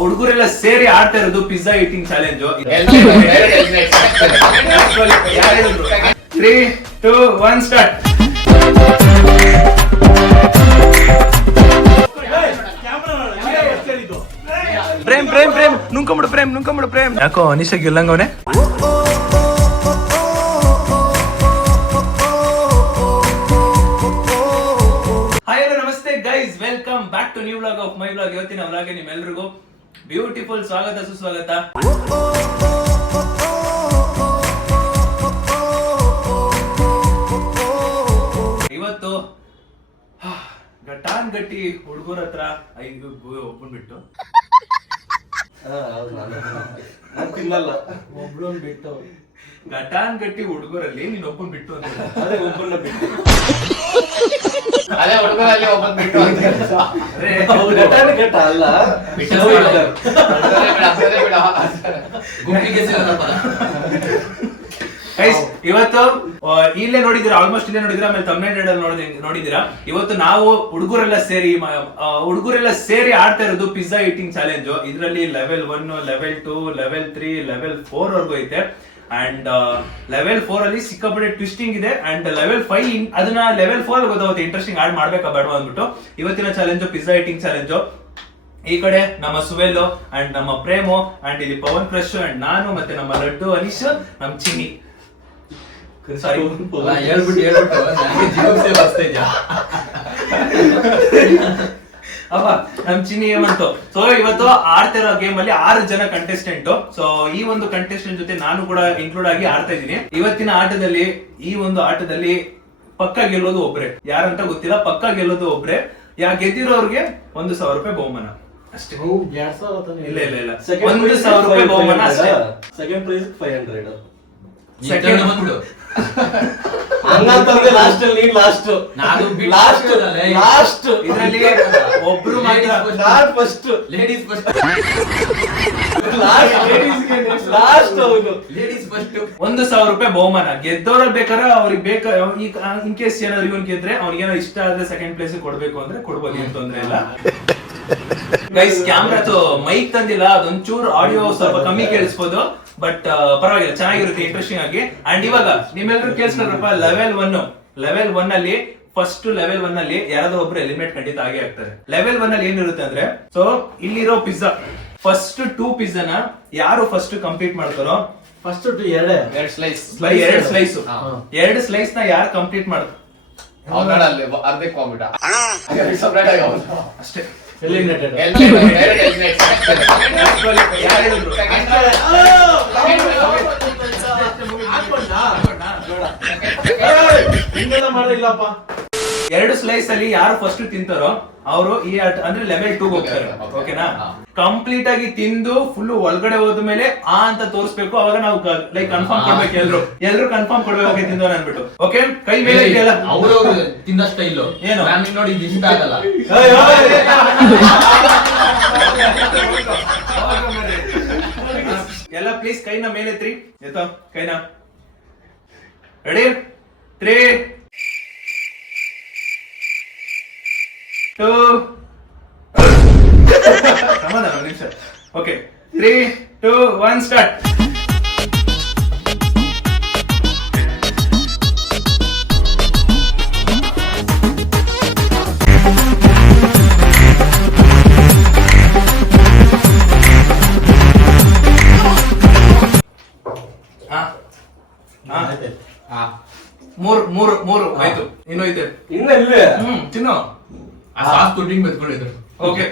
ಹುಡುಗರೆಲ್ಲ ಸೇರಿ ಆಡ್ತಾ ಇರೋದು pizza eating challenge. 3, 2, 1 start. Prem Prem Prem ನುಂಕೊಂಬಿಡು ಪ್ರೇಮ್. ಯಾಕೋ ಅನಿಶಾ ಗೆಲ್ಲಂಗವನೆ. Guys welcome back to new vlog of my vlog. ಇವತ್ತಿನ ವ್ಲಾಗ್ಗೆ ನಿಮ್ಮೆಲ್ಲರಿಗೂ ಬ್ಯೂಟಿಫುಲ್ ಸ್ವಾಗತ ಸುಸ್ವಾಗತ. ಇವತ್ತು ಗಟ್ಟಾನ್ ಗಟ್ಟಿ ಹುಡುಗರ ಹತ್ರ ಒಬ್ಬನ್ ಬಿಟ್ಟು ಒಬ್ಬಳನ್ ಬಿಟ್ಟು ಗಟಾನ್ ಗಟ್ಟಿ ಹುಡುಗರಲ್ಲಿ ನೀನ್ ಒಬ್ಬನ್ ಬಿಟ್ಟು ಅಂತ ಅದೇ ಒಬ್ಬನ ಬಿಟ್ಟು ಅದೇ ಹುಡುಗರಲ್ಲಿ ಒಬ್ಬನ್ ಬಿಟ್ಟು ಗಟ್ಟ ಅಲ್ಲ ಇವತ್ತು ಇಲ್ಲೇ ನೋಡಿದಿರಾ, ಆಲ್ಮೋಸ್ಟ್ ಇಲ್ಲೇ ನೋಡಿದಿರಾ, ಆಮೇಲೆ ತಮಿಳ್ನಾಡಲ್ಲಿ ನೋಡಿದಿರಾ. ಇವತ್ತು ನಾವು ಹುಡುಗರೆಲ್ಲ ಸೇರಿ ಆಡ್ತಾ ಇರೋದು ಪಿಜ್ಜಾ ಈಟಿಂಗ್ ಚಾಲೆಂಜ್. ಇದರಲ್ಲಿ ಲೆವೆಲ್ 1, ಲೆವೆಲ್ 2, ಲೆವೆಲ್ 3, ಲೆವೆಲ್ 4 ವರ್ಗೂ ಐತೆ. ಅಂಡ್ ಲೆವೆಲ್ 4 ಅಲ್ಲಿ ಸಿಕ್ಕಾಪಟ್ಟೆ ಟ್ವಿಸ್ಟಿಂಗ್ ಇದೆ. ಅಂಡ್ ಲೆವೆಲ್ 5 ಅದನ್ನ ಲೆವೆಲ್ 4 ಗೊತ್ತಾಗುತ್ತೆ ಇಂಟ್ರೆಸ್ಟಿಂಗ್ ಆಡ್ ಮಾಡ್ಬೇಕಾ ಬೇಡವಾ ಅಂದ್ಬಿಟ್ಟು ಇವತ್ತಿನ ಚಾಲೆಂಜ್ ಪಿಜ್ಜಾ ಈಟಿಂಗ್ ಚಾಲೆಂಜ್. ಈ ಕಡೆ ನಮ್ಮ ಸುವೆಲ್ಲು ಅಂಡ್ ನಮ್ಮ ಪ್ರೇಮು ಅಂಡ್ ಇಲ್ಲಿ ಪವನ್ ಕ್ರಶ್ ಅಂಡ್ ನಾನು ಮತ್ತೆ ನಮ್ಮ ಲಡ್ಡು ಅನೀಶ್ ನಮ್ ಚಿನ್ನಿ. ಸಾರಿ ಅಪ್ಪ ನಮ್ ಚಿನ್ನಿ ಏಮಂತು. ಸೊ ಇವತ್ತು ಆಡ್ತಿರೋ ಗೇಮ್ ಅಲ್ಲಿ 6 ಜನ ಕಂಟೆಸ್ಟೆಂಟ್. ಸೊ ಈ ಒಂದು ಕಂಟೆಸ್ಟೆಂಟ್ ಜೊತೆ ನಾನು ಕೂಡ ಇನ್ಕ್ಲೂಡ್ ಆಗಿ ಆಡ್ತಾ ಇದ್ದೀನಿ. ಇವತ್ತಿನ ಆಟದಲ್ಲಿ ಈ ಒಂದು ಆಟದಲ್ಲಿ ಪಕ್ಕ ಗೆಲ್ಲೋದು ಒಬ್ರೆ, ಯಾರಂತ ಗೊತ್ತಿಲ್ಲ. ಪಕ್ಕ ಗೆಲ್ಲೋದು ಒಬ್ರೆ. ಗೆದ್ದಿರೋರ್ಗೆ 1,000 ರೂಪಾಯಿ ಬಹುಮಾನ ಅಷ್ಟೇ. ಇಲ್ಲ 1,000 ರೂಪಾಯಿ ಬಹುಮಾನ ಅಷ್ಟೇ. Second prize 500. ಇದರಲ್ಲಿ ಒಬ್ರು ಮಾತ್ರ ಫಸ್ಟ್ ಲೇಡೀಸ್ ಫಸ್ಟ್ 1,000 ರೂಪಾಯಿ ಬಹುಮಾನ. ಗೆದ್ದವ್ರಲ್ಲಿ ಬೇಕಾದ್ರೆ ಅವ್ರಿಗೆ ಇನ್ ಕೇಸ್ ಏನಾದ್ರು ಇವನ್ ಗೆದ್ರೆ ಅವ್ನಿಗೇನೋ ಇಷ್ಟ ಆದ್ರೆ ಸೆಕೆಂಡ್ ಪ್ಲೇಸ್ ಕೊಡ್ಬೇಕು ಅಂದ್ರೆ ಕೊಡ್ಬೋದು, ಏನ್ ತೊಂದ್ರೆ ಇಲ್ಲ. ಗೈಸ್ ಕ್ಯಾಮ್ರಾ ಮೈಕ್ ತಂದಿಲ್ಲ, ಅದೊಂಚೂರು ಆಡಿಯೋ ಸ್ವಲ್ಪ ಕಮ್ಮಿ ಕೇಳಿಸ್ಬೋದು, ಬಟ್ ಪರವಾಗಿಲ್ಲ, ಚೆನ್ನಾಗಿರುತ್ತೆ ಇಂಟ್ರೆಸ್ಟಿಂಗ್ ಆಗಿ. ಅಂಡ್ ಇವಾಗ ನಿಮ್ಮೆಲ್ಲರೂ ಕೇಳಿಸ್ಕೊಂಡ್ರಪ್ಪ, ಲೆವೆಲ್ 1 ಅಲ್ಲಿ ಫಸ್ಟ್ ಲೆವೆಲ್ 1 ಅಲ್ಲಿ ಯಾರಾದ್ರೂ ಒಬ್ರು ಎಲಿಮಿನೇಟ್ ಖಂಡಿತ ಆಗೇ ಆಗ್ತಾರೆ. ಲೆವೆಲ್ 1 ಅಲ್ಲಿ ಏನಿರುತ್ತೆ ಅಂದ್ರೆ, ಸೊ ಇಲ್ಲಿರೋ ಪಿಜ್ಜಾ ಫಸ್ಟ್ 2 ಪಿಜ್ಜಾನ ಯಾರು ಫಸ್ಟ್ ಕಂಪ್ಲೀಟ್ ಮಾಡ್ತಾರೋ, ಫಸ್ಟ್ 2 ಸ್ಲೈಸ್ 2 ಸ್ಲೈಸ್ ನ ಯಾರು ಕಂಪ್ಲೀಟ್ ಮಾಡ್ತಾರೆ ಅರ್ಧಕ್ಕೆ ಹೋಗ್ಬಿಟ್ಟ ಅಷ್ಟೇ. ಎಲಿಮಿನೇಟೆಡ್. ಮಾಡಿಲ್ಲಪ್ಪ. 2 ಸ್ಲೈಸ್ ಅಲ್ಲಿ ಯಾರು ಫಸ್ಟ್ ತಿಂತಾರೋ ಅವರು ಈ ಆಟ ಅಂದ್ರೆ ಲೆವೆಲ್ 2 ಹೋಗ್ತಾರೆ. ಓಕೆನಾ? ಕಂಪ್ಲೀಟ್ ಆಗಿ ತಿಂದು ಫುಲ್ ಒಳಗಡೆ ಹೋದ್ಮೇಲೆ ಆ ಅಂತ ತೋರಿಸ್ಬೇಕು. ಅವಾಗ ನಾವು ಲೈಕ್ ಕನ್ಫರ್ಮ್ ಕೊಡ್ಬೇಕು. ಎಲ್ರು ಕನ್ಫರ್ಮ್ ಕೊಡ್ಬೇಕು ತಿಂದೋ ಅನ್ಬಿಟ್ಟು. ಓಕೆ, ಕೈ ಮೇಲೆ ಇದೆಯಲ್ಲ ಅವರು ತಿಂದ ಸ್ಟೈಲ್ ಏನು ನೋಡಿ ಇಷ್ಟ ಆಗಲ್ಲ. ಎಲ್ಲ ಪ್ಲೀಸ್ ಕೈನ ಮೇಲೆ ಎತ್ರಿ. ಎತ್ತೋ ಕೈನ. ರೆಡಿ? 3, 2 ಸಮಾಧಾನ ಒಂದು ನಿಮಿಷ. Okay, 3, 2, 1 start. ಮೂರು ಆಯ್ತು. ಇನ್ನು ಐತೆ ತಿನ್ನು. ಸಾಸ್ ತುಟ್ಟಿಂಗ್ ಬದ್ಕೊಂಡಿದ್ರು. ಓಕೆ,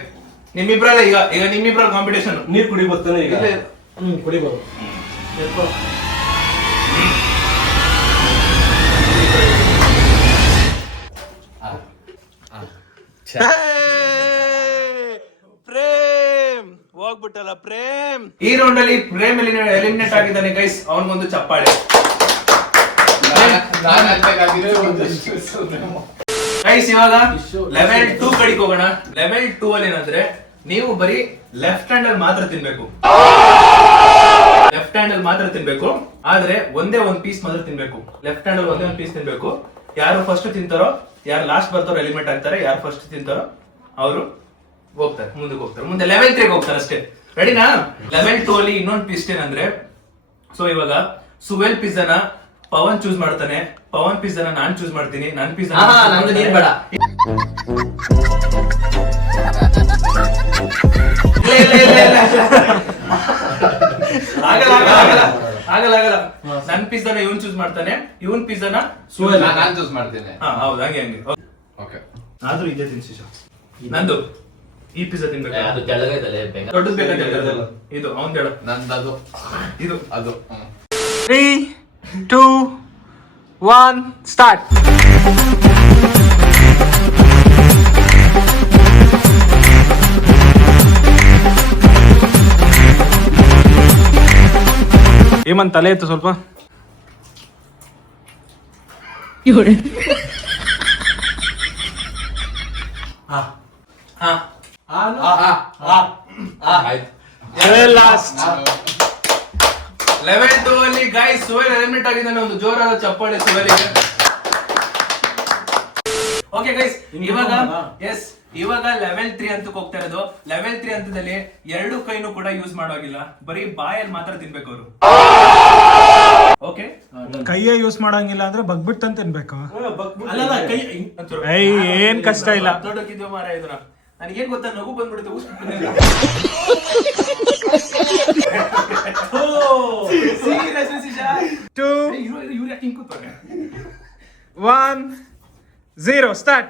ನಿಮ್ಮಿಬ್ರಲ್ಲ ಈಗ ನಿಮ್ಮಿಬ್ರ ಕಾಂಪಿಟೇಷನ್. ನೀರ್ ಕುಡಿ ಬರ್ತಾನೆ ಈಗ. ಕುಡಿಬಹುದು. ಪ್ರೇಮ್ ಹೋಗ್ಬಿಟ್ಟಲ್ಲ ಪ್ರೇಮ್. ಈ ರೌಂಡ್ ಅಲ್ಲಿ ಪ್ರೇಮ್ ಎಲಿಮಿನೇಟ್ ಆಗಿದ್ದಾನೆ ಗೈಸ್. ಅವನಿಗೊಂದು ಚಪ್ಪಾಳೆ. ಗೈಸ್ ಇವಾಗ ಲೆವೆಲ್ 2 ಕಡೆಗೆ ಹೋಗೋಣ. ಲೆವೆಲ್ 2 ಅಲ್ಲಿ ಏನಂದ್ರೆ ನೀವು ಬರೀ ಲೆಫ್ಟ್ ಹ್ಯಾಂಡ್ ಅಲ್ಲಿ ಮಾತ್ರ ತಿನ್ಬೇಕು. ಆದ್ರೆ ಒಂದೇ ಒಂದ್ ಪೀಸ್ ಮಾತ್ರ ತಿನ್ಬೇಕು. ಲೆಫ್ಟ್ ಹ್ಯಾಂಡ್ ಅಲ್ಲಿ ಒಂದೇ ಒಂದ್ ಪೀಸ್ ತಿನ್ಬೇಕು. ಯಾರು ಫಸ್ಟ್ ತಿಂತಾರೋ, ಯಾರು ಲಾಸ್ಟ್ ಬರ್ತಾರೋ ಎಲಿಮಿನೇಟ್ ಆಗ್ತಾರೆ. ಯಾರು ಫಸ್ಟ್ ತಿಂತಾರೋ ಅವರು ಹೋಗ್ತಾರೆ, ಮುಂದಕ್ಕೆ ಹೋಗ್ತಾರೆ. ಮುಂದೆ ಲೆವೆಲ್ 3 ಹೋಗ್ತಾರೆ ಅಷ್ಟೇ. ರೆಡಿನಾ? ಲೆವೆಲ್ 2 ಅಲ್ಲಿ ಇನ್ನೊಂದು ಟ್ವಿಸ್ಟ್ ಏನಂದ್ರೆ, ಸೊ ಇವಾಗ ಸುವೆಲ್ ಪಿಜ್ಜಾನ ಪವನ್ ಚೂಸ್ ಮಾಡ್ತಾನೆ, ಪವನ್ ಪಿಜ್ಜಾನ ನಾನ್ ಚೂಸ್ ಮಾಡ್ತೀನಿ, ನನ್ ಪಿಜ್ಜಾ ನಮ್ದು ನೀನ್ ಬೇಡ. ಆಗಲ್ಲ. ನನ್ ಪಿಜ್ಜಾನ ಇವನ್ ಚೂಸ್ ಮಾಡ್ತಾನೆ, ಇವನ್ ಪಿಜ್ಜಾನ ಸುವೆಲ್ ನಾನ್ ಚೂಸ್ ಮಾಡ್ತೀನಿ. ಹೌದು, ಹಂಗೆ. ಓಕೆ, ಆದ್ರೂ ಇದೇ ತಿನ್ಸಿ ನಂದು ಈ ಪಿಜ್ಜಾ ತಿನ್ಬೇಕು. ಅದು ಕೆಳಗೈತಲೆ ದೊಡ್ಡದು ಬೇಕಂತ ಹೇಳ್ತಾರೆ. ಇದು ಅವನ್ ಹೇಳ, ನಂದದು ಇದು ಅದು 3, 2, 1, start. ಹೇಮಂತ್ ತಲೆ ಇತ್ತು ಸ್ವಲ್ಪ. ಲೆವೆಲ್ 2 ಅಲ್ಲಿ ಗೈಸ್ ಸುವೆಲ್ ಎಲಿಮಿನೇಟ್ ಆಗಿದ್ದಾನೆ. ಒಂದು ಜೋರಾದ ಚಪ್ಪಾಳೆ ಸುವೆಲ್ಗೆ. ಓಕೆ ಗೈಸ್, ಇವಾಗ ಲೆವೆಲ್ 3 ಹಂತಕ್ಕೆ ಹೋಗ್ತಾ ಇರೋದು. ಲೆವೆಲ್ 3 ಹಂತದಲ್ಲಿ ಎರಡು ಕೈನೂ ಕೂಡ ಯೂಸ್ ಮಾಡೋಗಿಲ್ಲ, ಬರೀ ಬಾಯಲ್ಲಿ ಮಾತ್ರ ತಿನ್ಬೇಕು ಅವರು. ಓಕೆ, ಕೈಯೇ ಯೂಸ್ ಮಾಡಂಗಿಲ್ಲ ಅಂದ್ರೆ ಬಗ್ಬಿಟ್ಟು ಅಂತ ತಿನ್ಬೇಕು. ಅಲ್ಲ ಕೈ ಏನ್ ಕಷ್ಟ ಇಲ್ಲ. ದೊಡ್ಡಕ್ಕಿದ್ಯೋ ಮಾರ ಇದನ್ನ. ನನಗೇನ್ ಗೊತ್ತಾ, ನಗು ಬಂದ್ಬಿಡುತ್ತೆ. ಇವ್ರು ಯಾಕೆ ಹಿಂಗ್ ಕೂತ್ತಾರೆ? 1, 0, start.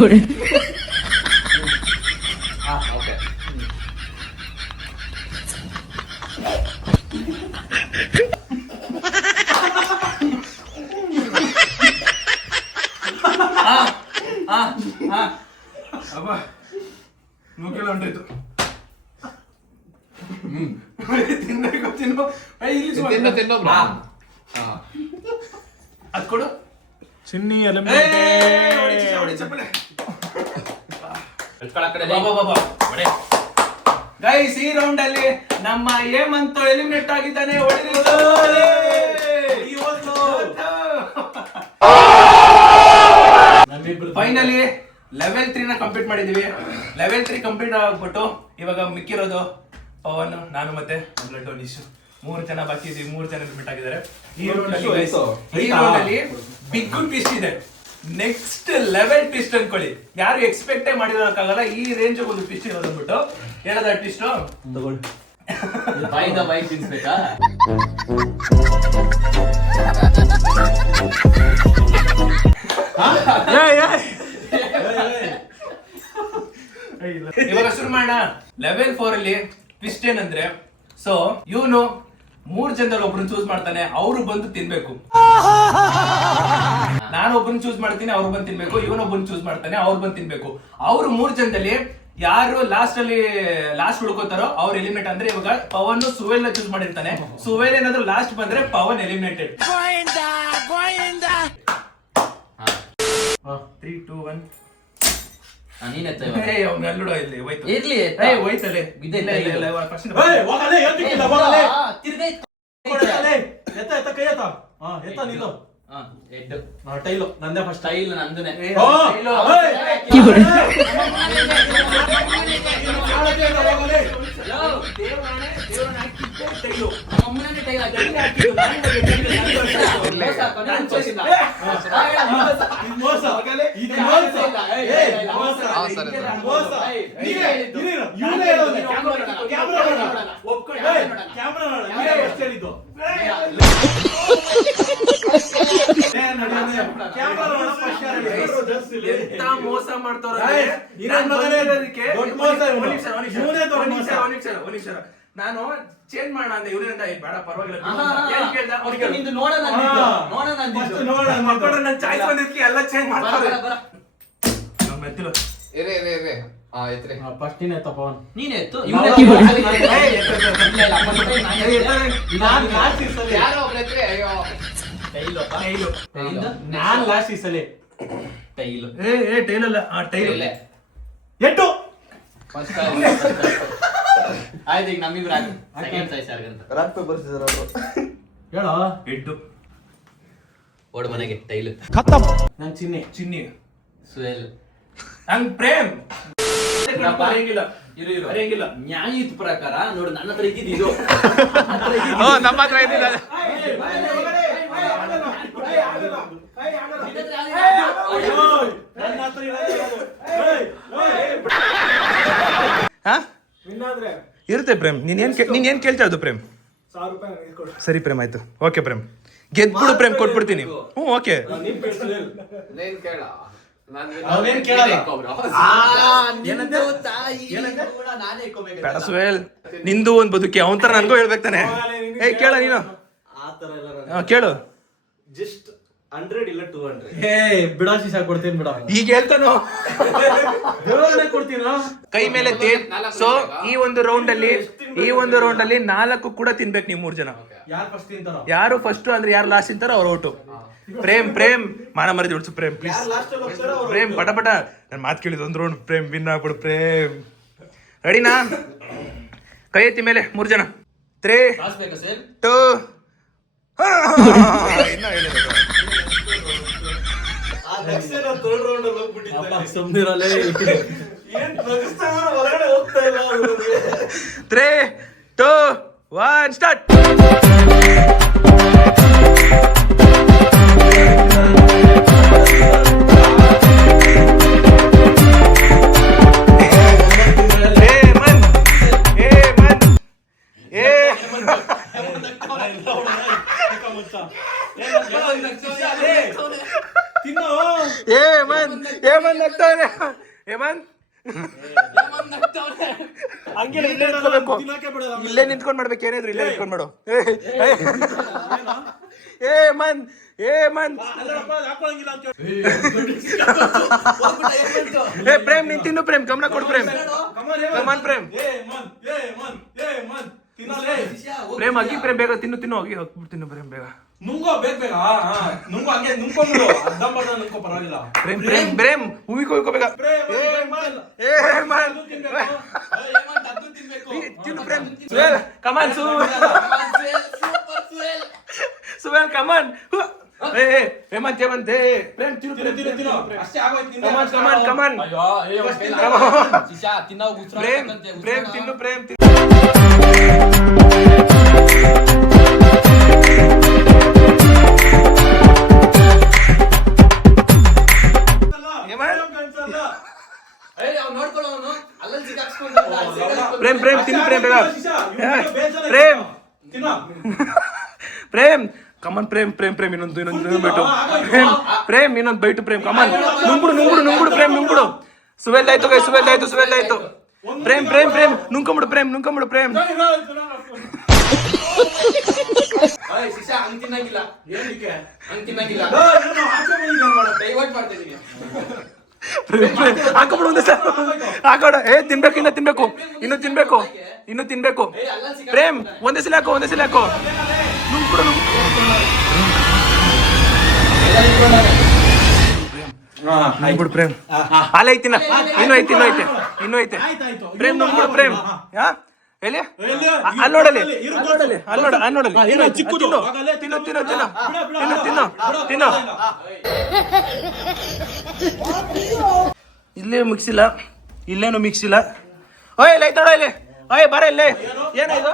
ಓಕೆ. ಮೂಕೆಲ್ಲ ಹೊಂಟೋಯ್ತು. ತಿನ್ಬೇಕು, ತಿನ್ನು. ತಿನ್ನು ಬ್ರೋ. ಅದ್ ಕೊಡು. ಚಿನ್ನಿ ಗೈಸ್, ಈ ರೌಂಡ್ ಅಲ್ಲಿ ನಮ್ಮ ಹೇಮಂತ್ ಎಲಿಮಿನೇಟ್ ಆಗಿದ್ದಾನೆ. ಫೈನಲಿ ಲೆವೆಲ್ 3 ನ ಕಂಪ್ಲೀಟ್ ಮಾಡಿದೀವಿ. ಲೆವೆಲ್ 3 ಕಂಪ್ಲೀಟ್ ಆಗ್ಬಿಟ್ಟು ಇವಾಗ ಮಿಕ್ಕಿರೋದು ಪವನ್, ನಾನು ಮತ್ತೆ ಬ್ಲಡ್ ನಿಶು, 3 ಜನ ಬಾಕಿ ಇದೀವಿ. 3 ಜನ ಎಲಿಮಿನೇಟ್ ಆಗಿದ್ದಾರೆ ಈ ರೌಂಡ್ ಅಲ್ಲಿ. ಬಿಗ್ ಟ್ವಿಸ್ಟ್ ಇದೆ. ನೆಕ್ಸ್ಟ್ ಲೆವೆಲ್ ಟ್ವಿಸ್ಟ್ ಅನ್ಕೊಳ್ಳಿ. ಯಾರು ಎಕ್ಸ್ಪೆಕ್ಟೇ ಮಾಡಿರೋಕ್ಕಾಗಲ್ಲ. ಈ ರೇಂಜ್ ಒಂದು ಟ್ವಿಸ್ಟ್ ಇರೋದು ಅಂದ್ಬಿಟ್ಟು ಹೇಳದ ಟ್ವಿಸ್ಟ್ ತಗೊಳ್ಳಿ. ಬೈ ತಿನ್ಸ್ಬೇಕಾ? ಇವಾಗ ಶುರು ಮಾಡೋಣ. ಲೆವೆಲ್ 4 ಅಲ್ಲಿ ಟ್ವಿಸ್ಟ್ ಏನಂದ್ರೆ, ಸೊ ಇವನು 3 ಜನದಲ್ಲಿ ಒಬ್ರನ್ನ ಚೂಸ್ ಮಾಡ್ತಾನೆ, ಅವ್ರು ಬಂದು ತಿನ್ಬೇಕು. ನಾನು ಒಬ್ಬರನ್ನ ಚೂಸ್ ಮಾಡ್ತೀನಿ, ಅವ್ರು ಬಂದು ತಿನ್ಬೇಕು. ಇವನೊಬ್ಬರನ್ನ ಚೂಸ್ ಮಾಡ್ತಾನೆ, ಅವ್ರು ಬಂದು ತಿನ್ಬೇಕು. ಅವ್ರು 3 ಜನದಲ್ಲಿ ಯಾರು ಲಾಸ್ಟ್ ಉಳ್ಕೋತಾರೋ ಅವ್ರು ಎಲಿಮಿನೇಟ್. ಅಂದ್ರೆ ಇವಾಗ ಪವನ್ ಸುವೆಲ್ ನ ಚೂಸ್ ಮಾಡಿರ್ತಾನೆ. ಸುವೆಲ್ ಏನಾದ್ರು ಲಾಸ್ಟ್ ಬಂದ್ರೆ ಪವನ್ ಎಲಿಮಿನೇಟೆಡ್. 3, 2, 1. ಇರ್ಲಿ, ಟೈಲು ನಂದೇ ಫಸ್ಟ್. ಸ್ಟೈಲ್ ನಂದನೆ. ಮೋಸ ಮಾಡ್ತಾರ. ನಾನು ಚೇಂಜ್ ಮಾಡೋಣ ಅಂದ್ರೆ ಇವ್ರಿಂದ ಬೇಡ ಪರವಾಗಿಲ್ಲ ಎಲ್ಲ ಚೇಂಜ್ ಮಾಡ್ತಾರೆ. ಎತ್ರೆ ಫಸ್ಟ್ ನೀನ್ ಎತ್ತ ಪವನ್. ನೀನ್ ಎತ್ತು ನಾವು- ನಾನ್ last ಈ ಸಲ. ಯಾರೋ ಒಬ್ರು ಎತ್ರೆ ಅಯ್ಯೋ ನಾನ್ ಲಾಸ್ಟ್ ಈ ಸಲ. ಟೈಲು ಏ ಟೈಲ್ ಅಲ್ಲ ಟೈಲ್ ಇಲ್ಲೇ ಎಟ್ಟು. ಫಸ್ಟ್ ಆಯ್ತು ಈಗ ನಮ್ಮಿಬ್ರು ಸೆಕೆಂಡ್ ಸೈಜ್ ಯಾರಿಗಂತ ಹೇಳೋ. ಎಡ್ಡು ಓಡ್ ಮನೆಗೆ ಟೈಲು ನನ್ ಚಿನ್ನಿ. ಚಿನ್ನಿ ಸುಯಲ್ ಹಂಗ್ ಪ್ರೇಮ್ ಹಂಗಿಲ್ಲ ಹಂಗಿಲ್ಲ ನ್ಯಾಯಯುತ ಪ್ರಕಾರ ನೋಡು ನನ್ನ ಹತ್ರ ಇದ್ದಿದ್ದು ಇದು ನಮ್ಮ ಹತ್ರ ಇದ್ದಿಲ್ಲ. ನನ್ನ ಹತ್ರ ಇರೋದೇ ಅದು. ಹಾ ಇನ್ನಾದ್ರೆ ಇರುತ್ತೆ ಪ್ರೇಮ್. ನೀನ್ ಏನ್ ಕೇಳ್ತಾ ಇರೋದು ಪ್ರೇಮ್? 1000 ರೂಪಾಯಿ ನನಗೆ ಕೊಡು. ಸರಿ ಪ್ರೇಮ್ ಆಯ್ತು. ಓಕೆ ಪ್ರೇಮ್, ಗೆದ್ಬಿಡು ಪ್ರೇಮ್, ಕೊಟ್ಬಿಡ್ತೀನಿ. ಓಕೆ ನೀನ್ ಪೆಟ್ರೋಲ್. ನೀನ್ ಕೇಳ ಅವ್ನೇನ್ ಕೇಳಲ್ಲ. ನಾನೇ ಬೇಡ ಸುಹೇಲ್, ನಿಂದು ಒಂದ್ ಬದುಕಿ ಅವನ್ ತರ ನನ್ಗೂ ಹೇಳ್ಬೇಕು ತಾನೆ. ಏ ಕೇಳ ನೀನು. ಆ ತರ ಎಲ್ಲ ನಾನು- ಹಾ, ಕೇಳು. ಜಸ್ಟ್ 100 ಇಲ್ಲ 200. ಏ ಬಿಡ ಶಿಶಾ ಕೊಡ್ತೀನಿ ಬಿಡ. ಈಗ ಹೇಳ್ತಾನೋ ದೇವರನ್ನೇ ಕೊಡ್ತೀನೋ. ಕೈ ಮೇಲೆ ಸೊ ಈ ಒಂದು ರೌಂಡ್ ಅಲ್ಲಿ 4 ಕೂಡ ತಿನ್ಬೇಕು ನೀವು 3 ಜನ. ಯಾರು ಫಸ್ಟ್ ತಿಂತಾರೋ? ಯಾರು ಫಸ್ಟ್ ಅಂದ್ರೆ ಯಾರು ಲಾಸ್ಟ್ ತಿಂತಾರೋ ಅವ್ರು ಔಟು. ಪ್ರೇಮ್ ಮಾನ ಮರದಿ ಹೊಡ್ಸು ಪ್ರೇಮ್ ಪ್ಲೀಸ್. ಯಾರು ಲಾಸ್ಟ್ ಅಲ್ಲಿ ಹೋಗ್ತಾರೋ ಅವ್ರು ಪ್ರೇಮ್ ಪಟ ನನ್ ಮಾತು ಕೇಳಿದ್ ಒಂದ್ ರೌಂಡ್ ಪ್ರೇಮ್ ವಿನ್ ಆಗ್ಬಿಡು ಪ್ರೇಮ್. ರೆಡಿನಾ? ಕೈ ಎತ್ತಿ ಮೇಲೆ 3 ಜನ. 3 ಬೇಕಾ ಸರ್ 2 ಇನ್ನ ಹೇಳಿಲ್ಲ. ಆ next ಏನೋ third round ಅಲ್ಲಿ ಹೋಗ್ಬಿಟ್ಟಿದ್ದಾರೆ. ಅಪ್ಪ ಸುಮ್ನಿರಲ್ಲ. ಏನ್ ನಗಿಸ್ತಾ ಇದಾರೆ, ಹೊರಗಡೆ ಹೋಗ್ತಾ ಇಲ್ಲ ಅವ್ರಿಗೆ. 3 2 1 ಸ್ಟಾರ್ಟ್. ಇಲ್ಲೇ ನಿಂತ್ಕೊಂಡ್ ಮಾಡ್ಬೇಕು, ಏನಿದ್ರು ಇಲ್ಲೇ ನಿಂತ್ಕೊಂಡ್ ಮಾಡು. ಪ್ರೇಮ್ ನೀನ್ ತಿನ್ನು ಪ್ರೇಮ್, ಗಮನ ಕೊಡು ಪ್ರೇಮ್. ಕಮಾನ್ ಪ್ರೇಮ್. ಪ್ರೇಮ್ ಅಗಿ ಪ್ರೇಮ್ ಬೇಗ ತಿನ್ನು ಹೋಗಿ ಹೋಗ್ಬಿಟ್ಟು ತಿನ್ನು ಪ್ರೇಮ್ ಬೇಗ. ನುಂಗೋ ಬೇಗ ನುಂಗೋ, ಹಂಗೆ ನುಂಗ್ಕೊಂಡ್ಬಿಡು. ಅರ್ಧಂಬರ್ಧ ನುಂಗ್ಕೊ ಪರವಾಗಿಲ್ಲ. ಪ್ರೇಮ್ ಹೂವಿಗೆ ಹೋಗ್ಬೇಕ. ತಿನ್ನು ಪ್ರೇಮ್. ಕಮಾನ್ ಸುವೇಲ್ ಕಮಾನ್. ಹೇಮಂತ್ ಪ್ರೇಮ್ ತಿನ್ನು. ಅಷ್ಟೇ ಆಗೋಯ್ತು. ಕಮಾನ್ ತಿನ್ನೋ ಪ್ರೇಮ್ ತಿನ್ನು ಪ್ರೇಮ್. ಪ್ರೇಮ್ ತಿನ್ನು ಪ್ರೇಮ್ ಬೇಗ. ಪ್ರೇಮ್ ಕಮನ್ ಪ್ರೇಮ್ ಇನ್ನೊಂದು ಬೈಟು. ಪ್ರೇಮ್ ಇನ್ನೊಂದು ಬೈಟು ಪ್ರೇಮ್ ಕಮನ್. ನುಂಗ್ಬಿಡು ಪ್ರೇಮ್ ನುಂಗ್ಬಿಡು. ಸುವೆಲ್ ಆಯ್ತು. ಪ್ರೇಮ್ ನುಂಗ್ಕೊಂಬಿಡು ಪ್ರೇಮ್. ಹಾಕೊಂಬಿಡು ಒಂದೇ ಸರ್. ಹಾಕೋಡ. ಇನ್ನು ತಿನ್ಬೇಕು. ಪ್ರೇಮ್ ಒಂದೇ ಸಲ ಹಾಕೋ. ನುಂಗ್ಬಿಡು. ಪ್ರೇಮ್ ಅಲ್ಲ ಐತಿನ ಇನ್ನೂ ಐತೆ ಪ್ರೇಮ್ ನುಂಗ್ಬಿಡು ಪ್ರೇಮ್. ಹೇಳಿ ಅಲ್ಲಿ ನೋಡಲಿ ತಿನ್ನು. ಇಲ್ಲೇ ಮಿಕ್ಸ್ ಇಲ್ಲ, ಇಲ್ಲೇನು ಮಿಕ್ಸ್ ಇಲ್ಲ. ಓಯ್ ಇಲ್ಲ ಐತ್ ನೋಡ ಇಲ್ಲಿ. ಓಯ್ ಬರ ಇಲ್ಲೇ. ಏನಾಯ್ತು?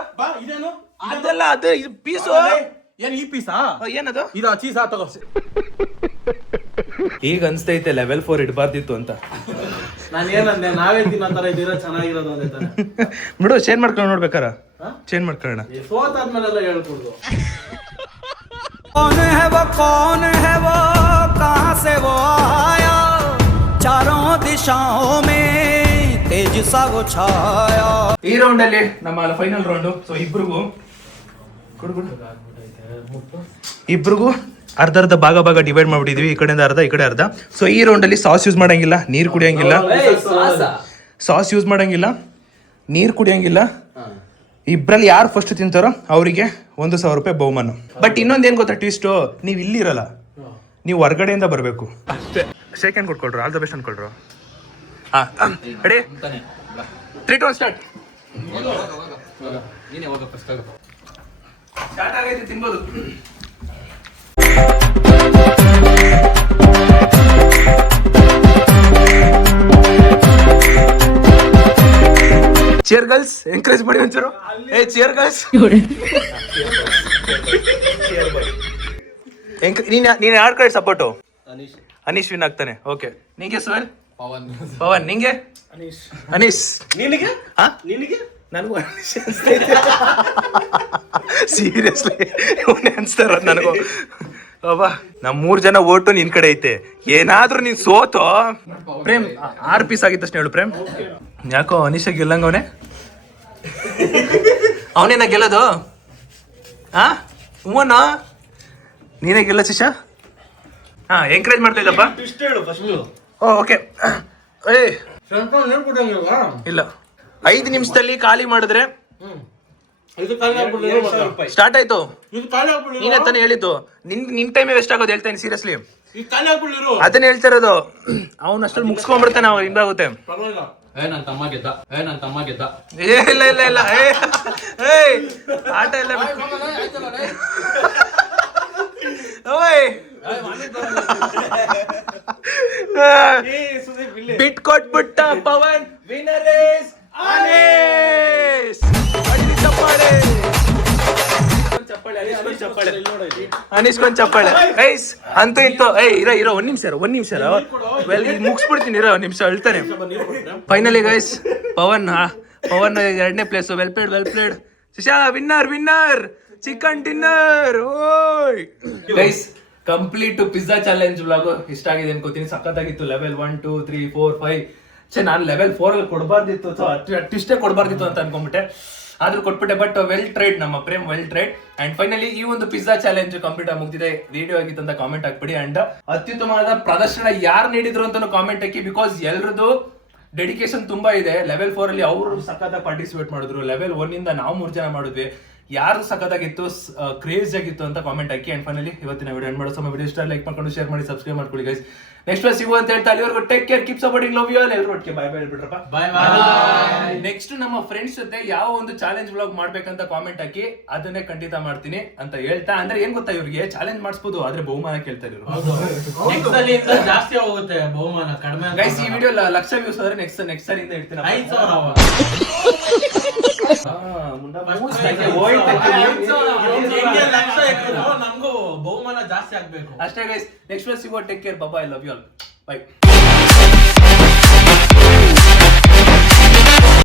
ಅದೆಲ್ಲ ಅದು ಇದು ಪೀಸು. ಏನ್ ಈ ಪೀಸಾ? ಏನದು? ಇದು ಚೀಸಾ ತಗೋ. ಈಗ ಅನ್ಸ್ತೈತೆ ಲೆವೆಲ್ 4 ಇಡಬಾರ್ದಿತ್ತು ಅಂತ. ನಾನು ಏನಂದೆ, ನಾವೇ ತಿನ್ನೋ ತರ ಇದ್ದೀರಾ ಚೆನ್ನಾಗಿರೋದು ಅಂತಾನೆ. ಬಿಡು, ಚೇಂಜ್ ಮಾಡ್ಕೊಂಡು ನೋಡ್ಬೇಕಾರ. ಚೇಂಜ್ ಮಾಡ್ಕೊಳ್ಳೋಣ. ಸೋತಾದ್ಮೇಲೆಲ್ಲ ಹೇಳ್ಕೊಡ್ದು. कौन है वो कहाँ से वो आया, चारों दिशाओं में तेज सा वो छाया. ಈ ರೌಂಡ್ ಅಲ್ಲಿ ನಮ್ಮ ಫೈನಲ್ ರೌಂಡ್. ಸೊ ಇಬ್ರಿಗೂ ಅರ್ಧ ಭಾಗ ಡಿವೈಡ್ ಮಾಡ್ಬಿಟ್ಟಿದ್ವಿ. ಈ ಕಡೆಯಿಂದ ಅರ್ಧ, ಈ ಕಡೆ ಅರ್ಧ. ಸೊ ಈ ರೌಂಡ್ ಅಲ್ಲಿ ಸಾಸ್ ಯೂಸ್ ಮಾಡಂಗಿಲ್ಲ, ನೀರ್ ಕುಡಿಯಂಗಿಲ್ಲ. ಸಾಸ್ ಯೂಸ್ ಮಾಡಂಗಿಲ್ಲ, ನೀರು ಕುಡಿಯಂಗಿಲ್ಲ. ಇಬ್ಬರಲ್ಲಿ ಯಾರು ಫಸ್ಟ್ ತಿಂತಾರೋ ಅವರಿಗೆ 1,000 ರೂಪಾಯಿ ಬಹುಮಾನ. ಬಟ್ ಇನ್ನೊಂದೇನು ಗೊತ್ತಾ ಟ್ವಿಸ್ಟು, ನೀವು ಇಲ್ಲಿರಲ್ಲ, ನೀವು ಹೊರ್ಗಡೆಯಿಂದ ಬರಬೇಕು ಅಷ್ಟೇ. ಶೇಕ್ ಹ್ಯಾಂಡ್ ಕೊಟ್ಕೊಳ್ರು, ಆಲ್ ದ ಬೆಸ್ಟ್ ಅನ್ಕೊಳ್ರು. ಹಾಂ ರೆಡಿ, 3 2 1 ಸ್ಟಾರ್ಟ್. ನೀನೇ ಹೋಗ ಫಸ್ಟ್. ಸ್ಟಾರ್ಟ್ ಆಗೈತೆ, ತಿನ್ಬೋದು. ಚೇರ್ ಗರ್ಲ್ಸ್ ಎಂಕರೇಜ್ ಮಾಡಿ ಒಂಚೂರು. ಚೇರ್ ಗರ್ಲ್ಸ್ ನೀನು ಯಾರ ಕಡೆ ಸಪೋರ್ಟು? ಅನೀಶ್ ವಿನ್ ಆಗ್ತಾನೆ. ಓಕೆ, ನಿಂಗೆ ಸುಹೇಲ್? ಪವನ್. ನಿಂಗೆ? ಅನೀಶ್. ನಿನಗೆ ಹಾ, ನಿನಗೆ ನನಗೂ ಸೀರಿಯಸ್ಲಿ ಅನ್ಸ್ತಾರ ನನಗೂ. ಅಬ್ಬಾ, ನಮ್ 3 ಜನ ಓಟು ನಿನ್ ಕಡೆ ಐತೆ. ಏನಾದ್ರೂ ನೀನ್ ಸೋತೋ ಪ್ರೇಮ್ 6 ಪೀಸ್ ಆಗಿತ್ತಷ್ಟೇ ಹೇಳು ಪ್ರೇಮ್. ಯಾಕೋ ಅನೀಶ ಗೆಲ್ಲಂಗ ಅವನೇನ ಗೆಲ್ಲೋದು? ಹಾ ಹೂವನ ನೀನೇ ಗೆಲ್ಲ ಶಿಶಾ. ಹಾ, ಎಂಕರೇಜ್ ಮಾಡ್ತಾ ಇದ್ದಪ್ಪ. ಇಷ್ಟ ಹೇಳು ಫಸ್ಟ್. ಓಕೆ. ಏ ಸ್ವಲ್ಪ ನೆನ್ಪಿಟ್ಟಂಗಿಲ್ವಾ? ಇಲ್ಲ, 5 ನಿಮಿಷದಲ್ಲಿ ಖಾಲಿ ಮಾಡಿದ್ರೆ ಇದು ಖಾಲಿ ಆಗ್ಬಿಡ್ಲಿ. ಸ್ಟಾರ್ಟ್ ಆಯ್ತು. ಇದು ಖಾಲಿ ಆಗ್ಬಿಡ್ಲಿ. ನೀನೇ ತಾನೇ ಹೇಳಿದ್ದು. ನಿನ್ ಟೈಮ್ ವೇಸ್ಟ್ ಆಗೋದು ಹೇಳ್ತೇನೆ ಸೀರಿಯಸ್ಲಿ. ಇದು ಖಾಲಿ ಆಗ್ಬಿಡ್ಲಿರು. ಅದನ್ನ ಹೇಳ್ತಾ ಇರೋದು. ಅವ್ನು ಅಷ್ಟಲ್ಲಿ ಮುಗಿಸ್ಕೊಂಡ್ಬಿಡ್ತಾನೆ, ಅವ್ರು ಹಿಂಗಾಗುತ್ತೆ. ಪರವಾಗಿಲ್ಲ. ನನ್ ತಮ್ಮ ಗೆದ್ದ. ಏ ಇಲ್ಲ ಏ ಆಟ ಎಲ್ಲ ಬಿಟ್ ಕೊಟ್ಬಿಟ್ಟ ಪವನ್. Winner is Anish. ಅನೀಶ್ಕೊಂಡ್ ಚಪ್ಪಾಳೆ ಗೈಸ್. ಅಂತೂ ಇತ್ತು. ಇರೋ ಒಂದ್ ನಿಮಿಷ ವೆಲ್ ಮುಗಿಸ್ಬಿಡ್ತೀನಿ. ಇರೋ ಒಂದ್ ನಿಮಿಷ ಹೇಳ್ತಾನೆ. ಫೈನಲಿ ಗೈಸ್, ಪವನ್ 2ನೇ place. Well played Shisha. Winner chicken dinner. ಓಯ್ guys, complete pizza challenge vlog ಇಷ್ಟ ಆಗಿದೆ ಅನ್ಕೋತೀನಿ. ಸಖತ್ತಾಗಿತ್ತು. ಲೆವೆಲ್ 1 2 3 4 5 ನಾನು ಲೆವೆಲ್ 4 ಅಲ್ಲಿ ಕೊಡಬಾರ್ದಿತ್ತು, ಅಟ್ಟಿಷ್ಟೇ ಕೊಡಬಾರ್ದಿತ್ತು ಅಂತ ಅನ್ಕೊಂಡ್ಬಿಟ್ಟೆ. ಆದ್ರೂ ಕೊಟ್ಬಿಟ್ಟೆ. ಬಟ್ ವೆಲ್ ಟ್ರೈಡ್ ನಮ್ಮ Prem, well tried. And finally ಈ ಒಂದು ಪಿಜ್ಜಾ ಚಾಲೆಂಜ್ ಕಂಪ್ಲೀಟ್ ಆಗಿ ಮುಗ್ದಿದೆ. ವಿಡಿಯೋ ಆಗಿತ್ತು ಅಂತ ಕಾಮೆಂಟ್ ಹಾಕ್ಬಿಡಿ. ಅಂಡ್ ಅತ್ಯುತ್ತಮವಾದ ಪ್ರದರ್ಶನ ಯಾರು ನೀಡಿದ್ರು ಅಂತ ಕಾಮೆಂಟ್ ಹಾಕಿ. ಬಿಕಾಸ್ ಎಲ್ರದ್ದು ಡೆಡಿಕೇಶನ್ ತುಂಬಾ ಇದೆ. ಲೆವೆಲ್ 4 ಅಲ್ಲಿ ಅವರು ಸಖತ್ತಾಗಿ ಪಾರ್ಟಿಸಿಪೇಟ್ ಮಾಡಿದ್ರು. ಲೆವೆಲ್ 1 ಇಂದ ನಾವು 3 ಜನ ಮಾಡಿದ್ವಿ. ಯಾರು ಸಖತ್ತಾಗಿತ್ತು, ಕ್ರೇಜ್ ಆಗಿತ್ತು ಅಂತ ಕಾಮೆಂಟ್ ಹಾಕಿ. ಅಂಡ್ ಫೈನಲಿ ಇವತ್ತಿನ ವಿಡಿಯೋ ಎಂಡ್ ಮಾಡೋ ವಿಡಿಯೋ ಇಷ್ಟ ಲೈಕ್ ಮಾಡ್ಕೊಂಡು ಶೇರ್ ಮಾಡಿ ಸಬ್ಸ್ಕ್ರೈಬ್ ಮಾಡ್ಕೊಳ್ಳಿ ಗೈಸ್. ನೆಕ್ಸ್ಟ್ ಸಿಗು ಅಂತ ಹೇಳ್ತಾ ಅಲ್ಲಿವರೆಗೂ take care, keep supporting, love you all. ಎಲ್ಲರೂ ಒಟ್ಟಿಗೆ ಬಾಯ್ ಹೇಳ್ಬಿಟ್ರಪ್ಪ. ಬಾಯ್. ನೆಕ್ಸ್ಟ್ ನಮ್ಮ ಫ್ರೆಂಡ್ಸ್ ಜೊತೆ ಯಾವ ಒಂದು ಚಾಲೆಂಜ್ ವ್ಲಾಗ್ ಮಾಡ್ಬೇಕಂತ ಕಾಮೆಂಟ್ ಹಾಕಿ. ಅದನ್ನೇ ಖಂಡಿತ ಮಾಡ್ತೀನಿ ಅಂತ ಹೇಳ್ತಾ. ಅಂದ್ರೆ ಏನ್ ಗೊತ್ತಾ, ಇವ್ರಿಗೆ ಚಾಲೆಂಜ್ ಮಾಡಿಸ್ಬೋದು, ಆದ್ರೆ ಬಹುಮಾನ ಕೇಳ್ತಾರೆ ಇವರು. ನೆಕ್ಸ್ಟ್ ಸಲಿಂದ ಜಾಸ್ತಿ ಹೋಗುತ್ತೆ ಬಹುಮಾನ, ಕಡಿಮೆ ಗೈಸ್ ಈ ವಿಡಿಯೋ 1,00,000 ವ್ಯೂಸ್ ಆದ್ರೆ ನೆಕ್ಸ್ಟ್ ಸಲಿಂದ ಇಡ್ತೀನಿ. 5,000 ನಮಗೂ ಬಹುಮಾನ ಜಾಸ್ತಿ ಆಗ್ಬೇಕು ಅಷ್ಟೇ ಗೈಸ್. ನೆಕ್ಸ್ಟ್ ಸಿಗೋ. Take care, bye, love you all, by.